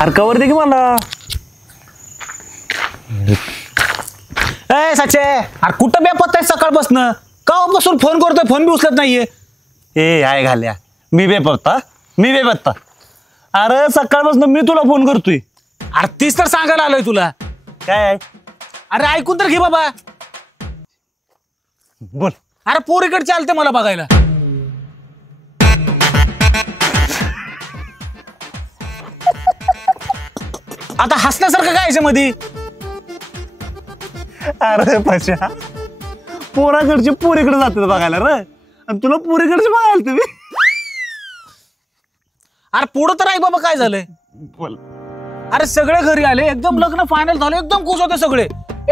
अरे कवर दे की मला. ए सचे, अरे कुठं बेपत्ता आहे सकाळपासनं? कावापासून फोन करतोय, फोन बी उचलत नाहीये. ए आहे घाल्या, मी बेपत्ता. अरे सकाळपासून मी तुला फोन करतोय. अरे तीच तर सांगायला आलोय तुला. काय आहे? अरे ऐकून तर घे बाबा. बोल. अरे पोरीकडे चालते मला बघायला. आता हसण्यासारखं काय याच्यामध्ये? अरे पशा, पोराकडचे पोरीकडे जातात बघायला रे, आणि तुला पोरीकडचे बघायला तुम्ही. अरे पुढं तर ऐक बाबा काय झालंय. बोल. अरे सगळे घरी आले, एकदम लग्न फायनल झालं, एकदम खुश होते सगळे,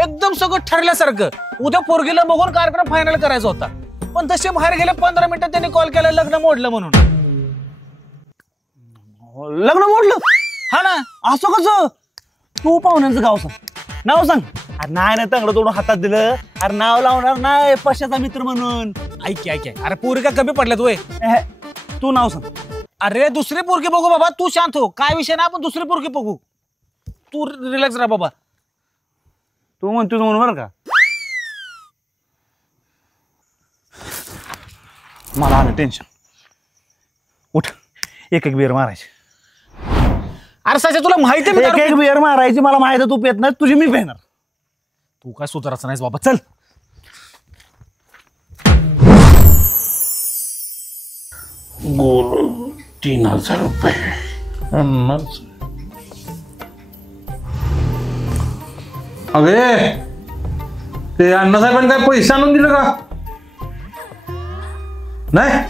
एकदम सगळं ठरल्यासारखं. उद्या पोरगीला बघून कार्यक्रम फायनल करायचा होता, पण तसे बाहेर गेले 15 मिनिटात त्यांनी कॉल केला लग्न मोडलं म्हणून. लग्न मोडलं? हा ना. असं कसं? तू पाहुण्यांचं गाव सांग, नाव सांग. अरे नाही तंगड तोडून हातात दिलं. अरे नाव लावणार नाही, पशाचा मित्र म्हणून. ऐक. अरे पोरी का कमी पडल्यात वय? तू नाव सांग. अरे दुसरी पोरगी बघू बाबा, तू शांत हो. काय विषय ना, आपण दुसरी पोरगी बघू. तू रिलॅक्स राहा बाबा. तू म्हणतोस म्हणून बरं का. मला आलं टेन्शन. उठ, एक बिअर मारायची. अरे साच्या तुला माहिती आहे एक बिअर मारायची. मला माहिती आहे तू पेत नाही, तुझी मी पेणार. तू काय सुधारायचं नाहीस बाबा, चल. गोल 3000 रुपये. अगे ते अण्णासाहेबांनी काय पैसे आणून दिले का? नाही.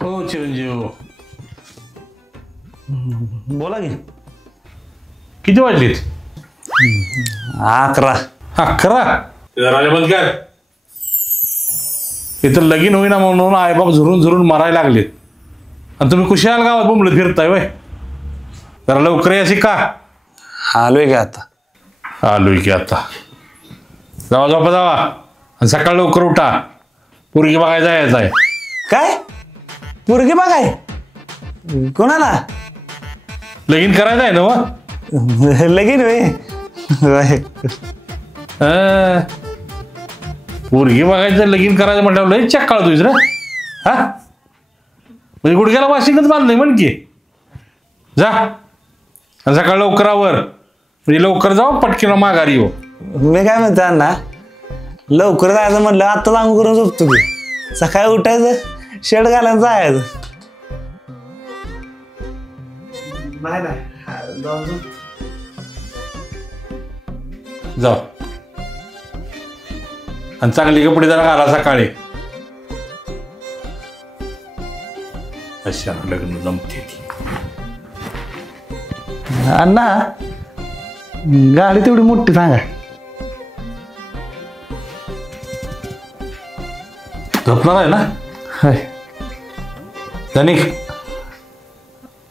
हो चिरंजीव, बोला की. किती वाजलीत? 11. 11? राजा बंद कर. इथं लगीन होईना म्हणून आईबाप झुरून झुरून मारायला लागलेत, आणि तुम्ही कुशाल गावात बोंबलत फिरताय वय. जरा लवकर या शिका. आलोय की आता. जावा जावा, आणि सकाळ लवकर उठा. पोरगी बघायला जायचं आहे. काय पोरगी बघाय? कोणाला? लगीन करायचं आहे ना मग. लगीन होय. पोरगी बघायचं लगीन करायचं म्हटलं लय चेक काढतोयस रे. हा म्हणजे गुडघ्याला वाशिंगच बांधलंय म्हण की. जा, आणि सकाळ लवकर आवर, म्हणजे लवकर जाऊ पटकीला माघारी येऊ. मी काय म्हणतो अण्णा, लवकर जायचं म्हणलं आता सांगू करून झोपतो की. सकाळी उठायचं, शेड घालायचं, जायचं. जाऊ, आणि चांगली कपडे जरा घाला सकाळी. अशा लग्न जमते ती. अण्णा गाडी तेवढी मोठी सांगा. झोपणार आहे ना? धनिक.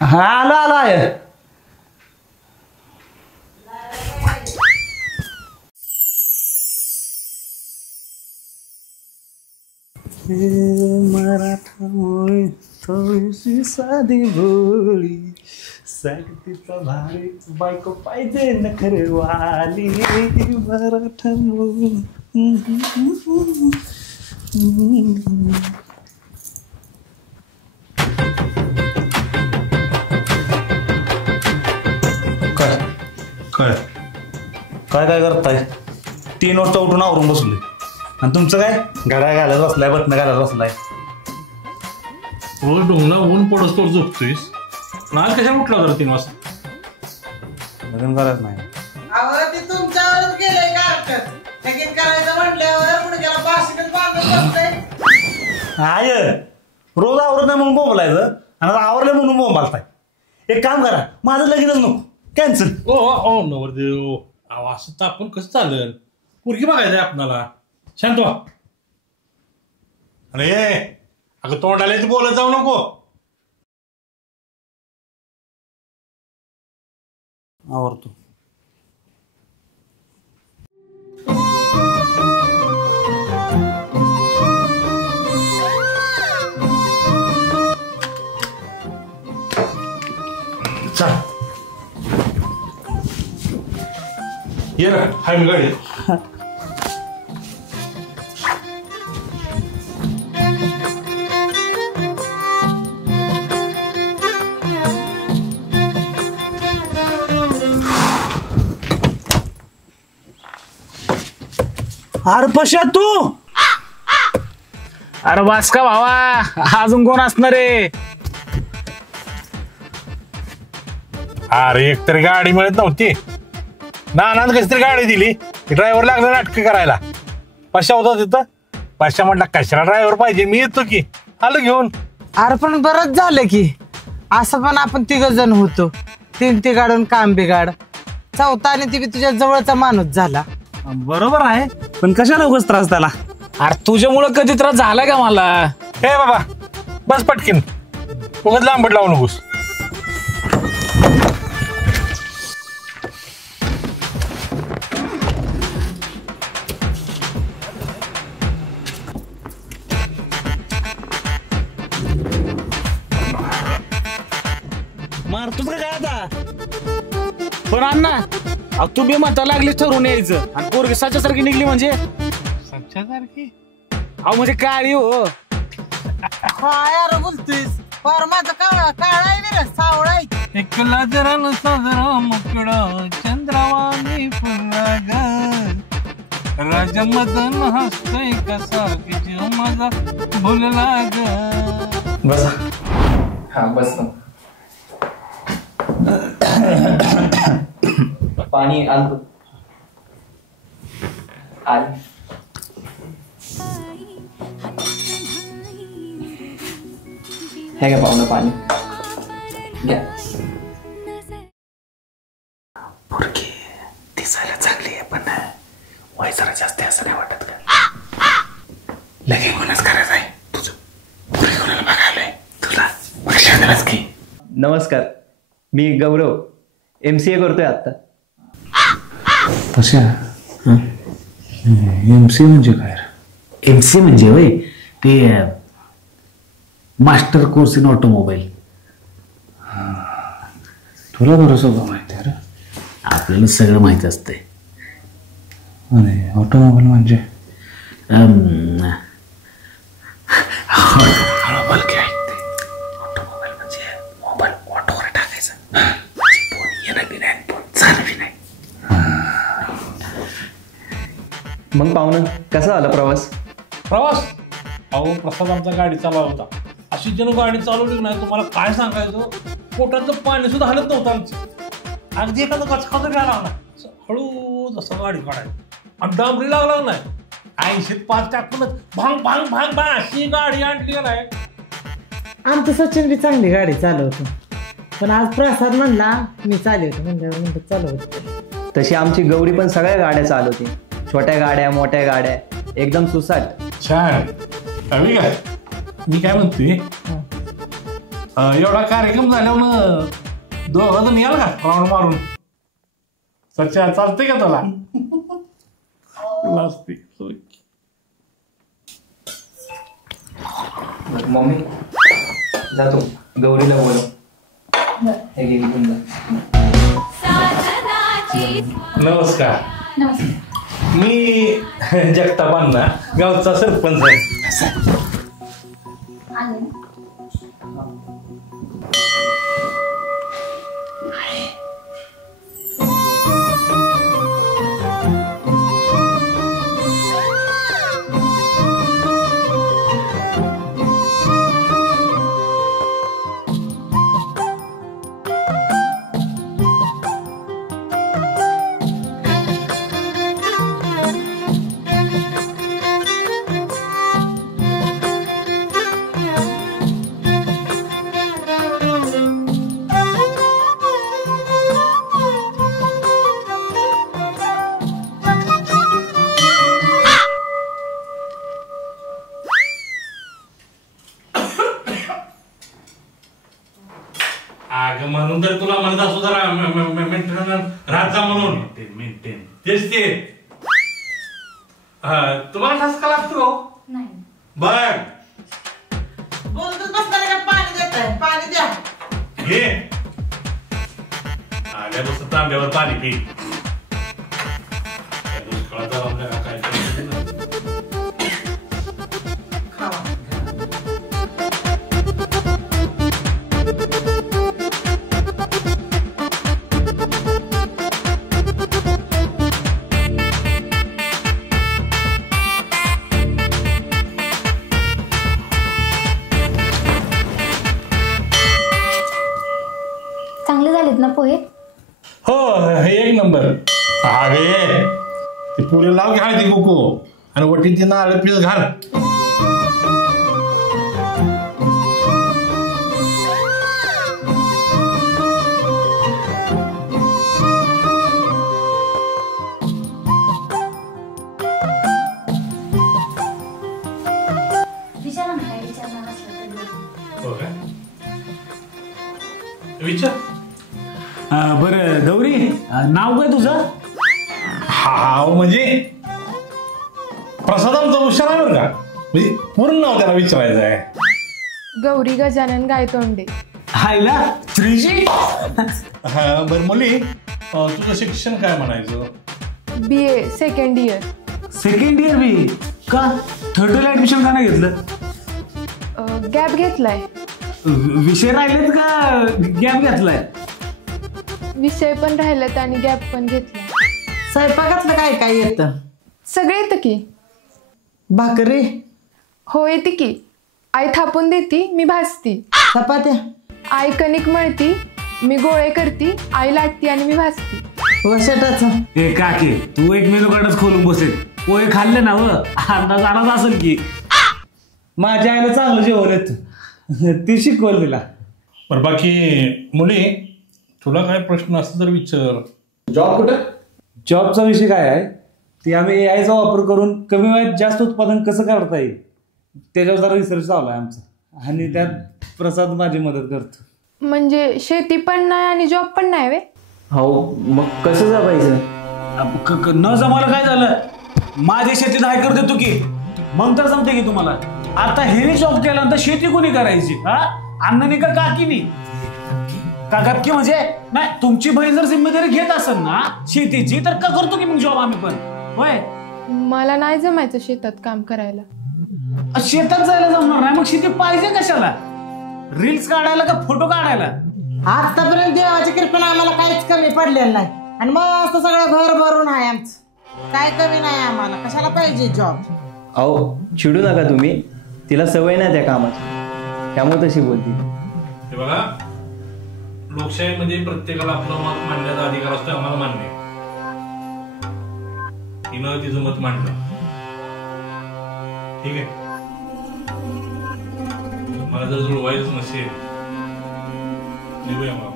हा आलो आहे. मराठा मोळी थोडीशी साधी भोळी, सागतीचा भारी बायको पाहिजे नखरेवाली. मराठा मोळी. काय काय काय करताय? 3 वाजता उठून आवरून बसलोय, आणि तुमचं काय? घड्याळ घालत बसलाय, बटणं घालत बसलाय. रोज डोंगला ऊन पडस तो झोपतोयस. आज कशाला उठला होता 3 वाजता? लग्न करायचं नाही. ते तुमच्यावरच गेलंय का हरकत? लगीन करायचं म्हटल्यावर पुढे गेला बाशीतच बांधत बसतंय. आय रोज आवरत नाही म्हणून बोंबलायचं, आणि आता आवरलं म्हणून बोंबालताय. एक काम करा, माझं लगीनच नको, कॅन्सल. ओ नवरदेव, असं तर आपण कसं चालेल? पोरगी बघायचंय आपणाला. शांत व्हा. अरे अगं तोंडाला बोलत जाऊ नको. आवडतो. चल ये ना हाय मी गाडी अरे पशा तू. अरे वास का भावा, अजून कोण असणार रे? अरे एकतरी गाडी मिळत नव्हती, नानानं कशी तरी गाडी दिली, ड्रायव्हर लागला नाटकं करायला. पाचशा होता तिथं, पाचशा म्हटला कशाला ड्रायव्हर पाहिजे, मी येतो की, आलो घेऊन. अरे पण बरंच झालं की, असं पण आपण 3 जण होतो, 3 गाडून काम बिगाड, चौथा आणि ती बी तुझ्या जवळचा माणूस झाला. बरोबर आहे, पण कशाला उगाच त्रास त्याला. अरे तुझ्यामुळं कधी त्रास झाला का मला? हे बाबा बस पटकीन, उगाच लांबट लावू नकोस. मारतोस का काय आता? पण अण्णा, अहो तू बी म्हणता लागली ठरवून यायचं आणि पोरगी साच्यासारखी निघली म्हणजे? सारखी अहो म्हणजे काळी हो. काय यार बोलतोयस, पर माझा काळा काळा आहे ना, सावळा आहे. एकला जरा साजरा मुकडा चंद्रवाणी फुलागर राजा मदन हसतोय कसा की माझा भुलला ग. बसा. हा बस. पाणी आणतो. आले. हे का पाहुणं पाणी घ्या. पोरगी दिसायला चांगली आहे, पण वय जरा जास्त असं नाही वाटत का? लगेच कोणाच करायचं आहे तुझं? पोरगी कोणाला बघायलाय तुला? पक्षांतराच की. नमस्कार, मी गौरव, MCA करतोय आता. तशा MC म्हणजे काय? MC म्हणजे होय ते मास्टर कोर्स इन ऑटोमोबाईल. तुला बरं सगळं माहिती आहे रे. आपल्याला सगळं माहिती असते. अरे ऑटोमोबाईल म्हणजे हळूहळू काय ऐकते. ऑटोमोबाईल म्हणजे मोबाईल ऑटोवर टाकायचा, फोन येणं बी नाही, फोन चालू बी नाही. मग पाहुणं कसा झाला प्रवास? प्रवास अहो प्रसाद आमचा गाडी चालवला होता, अशी जण गाडी चालवली नाही तुम्हाला काय सांगायचं, पोटातलं पाणी सुद्धा हलत नव्हतं आमची. अगदी एखादा गचका तरी आला ना, हळू जसं गाडी काढायची आणि डांबरी लागला नाही, 80 5 टाकूनच भांग भांग भांग भांग अशी गाडी आणली नाही. आमचं सचिन बी चांगली गाडी चालवतो, पण आज प्रसाद म्हणला मी चालवतो म्हणलं चालवतो. तशी आमची गौरी पण सगळ्या गाड्या चालवते, छोट्या गाड्या मोठ्या गाड्या, एकदम सुसाट. छान. कमी काय मी काय म्हणतोय, एवढा कार्यक्रम झाल्यावर 2 जण याल का राऊंड मारून? सच्चा चालते का तुला? मम्मी जातो, गौरीला बोलव. हे घे इथून जा. नमस्कार. मी जगताप अण्णा, गावचा सरपंच आहे. अगं म्हणून तर तुला म्हणत असतो जरा मेंटेनन्स की तुम्हाला ठसका लागतो नाही. बघ बोलतच बसताना काय पाणी देत आहे? पाणी द्या. घे आल्यापासून तांब्यावर पाणी पी या दुष्काळात जरा आपल्याला काय करायचं ना. खावा. चांगले झालेत ना पोहे? हो एक नंबर अगे ती पुरी लाव घ्या ती कुकू आणि वटी ती नारळ पीस घाल विचारा ना काय विचारणार असलं तर. हो काय विचार बरं गौरी नाव काय तुझं? हा म्हणजे प्रसादांचा हुशार आहे बरं का म्हणजे पूर्ण नाव त्याला विचारायचं आहे गौरी गजानन गायतोंडे. हायला 3G. हा बरं मुली तुझं शिक्षण काय म्हणायचं BA second year. Second year B का? थर्ड इयर ऍडमिशन का नाही घेतलं? गॅप घेतलाय. विषय राहिलेत का गॅप घेतलाय? विषय पण राहिलेत आणि गॅप पण घेतलाय. स्वयंपाकातलं काय काय येतं? सगळे येतं की. भाकरी, हो येते की. आई थापून देती, मी भाजती. चपात्या, आई कणिक मळती, मी गोळे करती, आई लाटती आणि मी भाजती. वसटाचं. ए काकी तू एक मेनू कार्डच खोलून बसेल. पोहे खाल्ले ना व अंदाज आलाच असेल की माझ्या आईला चांगलं जेवण येत ती शिकवल तिला. बरं बाकी मुली तुला काय प्रश्न असतो तर विचार जॉब कुठं? जॉबचा विषय काय आहे ते आम्ही AIचा वापर करून कमी वेळात जास्त उत्पादन कसं करता येईल त्याच्यावर जरा रिसर्च चालू आहे आमचा आणि त्यात प्रसाद माझी मदत करतो. म्हणजे शेती पण नाही आणि जॉब पण नाही वे. हो मग कसं जपायचं? न जमायला काय झालं माझ्या शेतीत हायकर देतो की मग तर जमते की तुम्हाला. आता हे जॉब केल्यानंतर शेती कोणी करायची? हा अण्णांनी का काकीनी का गपकी म्हणजे नाही तुमची बहीण जर जिम्मेदारी घेत असेल ना शेतीची तर का करतो की मग जॉब आम्ही पण होय. मला नाही जमायचं शेतात काम करायला. शेतात जायला जमणार नाही मग शेती पाहिजे कशाला? रील्स काढायला का फोटो काढायला? आतापर्यंत देवाच्या कृपेने आम्हाला काहीच कमी पडलेलं नाही आणि मस्त सगळं घर भरून आहे आमचं. काय कमी नाही आम्हाला. कशाला पाहिजे जॉब? अहो चिडू नका तुम्ही, तिला सवय नाही त्या कामाची त्यामुळे तशी बोलती. हे बघा लोकशाहीमध्ये प्रत्येकाला आपलं मत मांडण्याचा अधिकार असतो आम्हाला मान्य आहे. तिनं तिचं मत मांडलं ठीक आहे. मला जर जुळवायचं नसेल निघूया मला.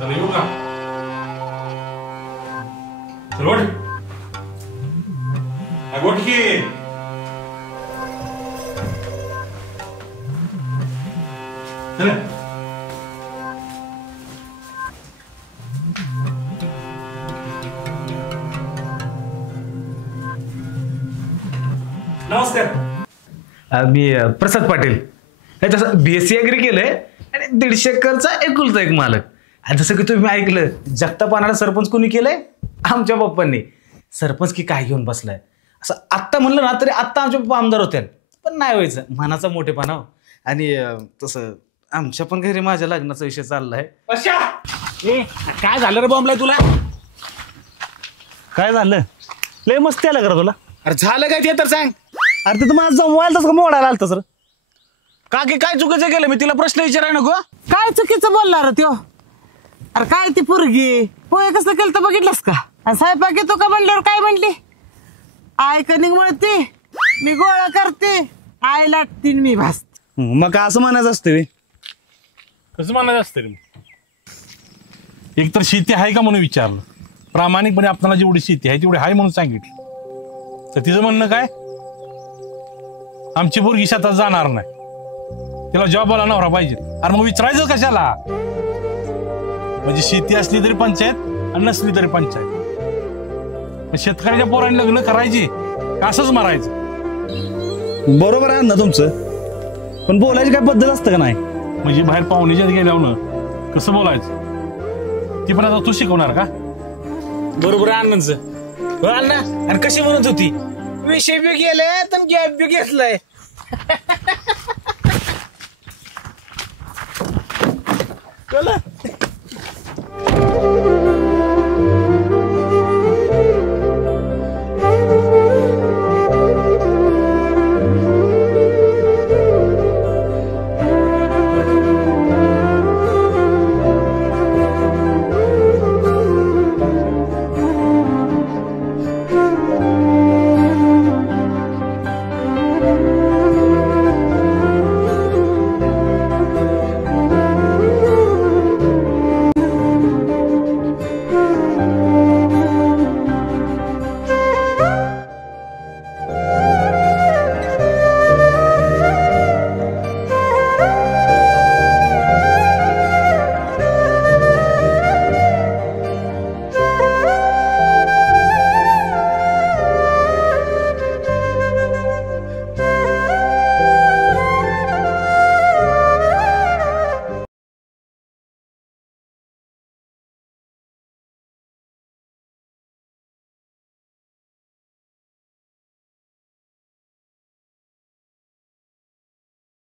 चला येऊ का? चल ओढ गोठ की चला. नमस्कार मी प्रसाद पाटील. तसं BSc ॲग्री केलंय आणि 150 एकरचा एकुलता एक मालक. आणि जसं की तुम्ही ऐकलं जगतापानाला सरपंच कोणी केलंय? आमच्या पप्पांनी. सरपंच की काय घेऊन बसलाय असं आत्ता म्हणलं ना तरी आत्ता आमचे पप्पा आमदार होते पण नाही व्हायचं मनाचा मोठेपणा. आणि तसं आमच्या पण घरी माझ्या लग्नाचा विषय चाललाय. ए काय झालं रे बॉम्बला तुला? काय झालं? लय मस्ती आलं करा तुला. अरे झालं काय ते तर सांग. अरे ते तुम्हाला जमवायला तसं मोडायला आलं सर. का की काय चुकीचं केलं? मी तिला प्रश्न विचाराय नको. काय चुकीचं बोलणार त्यो? अरे काय ती पोरगी पोहे कसं केलं तर बघितलंस का? आणि स्वयंपाक येतो का म्हणल्यावर काय म्हणली? आई कणिक मळते, मी गोळा करते, आई लाटते मी भासते. मग का असं म्हणायचं असतं? कसं म्हणायचं असतं रे? एक तर शेती आहे का म्हणून विचारलं. प्रामाणिकपणे आपल्याला जेवढी शेती आहे तेवढी आहे म्हणून सांगितलं तर तिचं म्हणणं काय आमची पोरगी शेतात जाणार नाही तिला जॉबवाला नवरा पाहिजे. अरे मग विचारायचं कशाला? म्हणजे शेती असली तरी पंचायत आणि नसली तरी पंचायत. शेतकऱ्याच्या पोरांनी लग्न करायची का असंच मारायचं? बरोबर आहे ना तुमचं, पण बोलायची काय पद्धत असतं का नाही? म्हणजे बाहेर पाहुण्याच्यात गेल्यावर कसं बोलायचं ती पण आता तू शिकवणार का? बरोबर आहे अण्णांचं. हो अण्णा, आणि कशी म्हणत होती, विषय बी गेले तर गॅप बी घेतलाय. कळलं?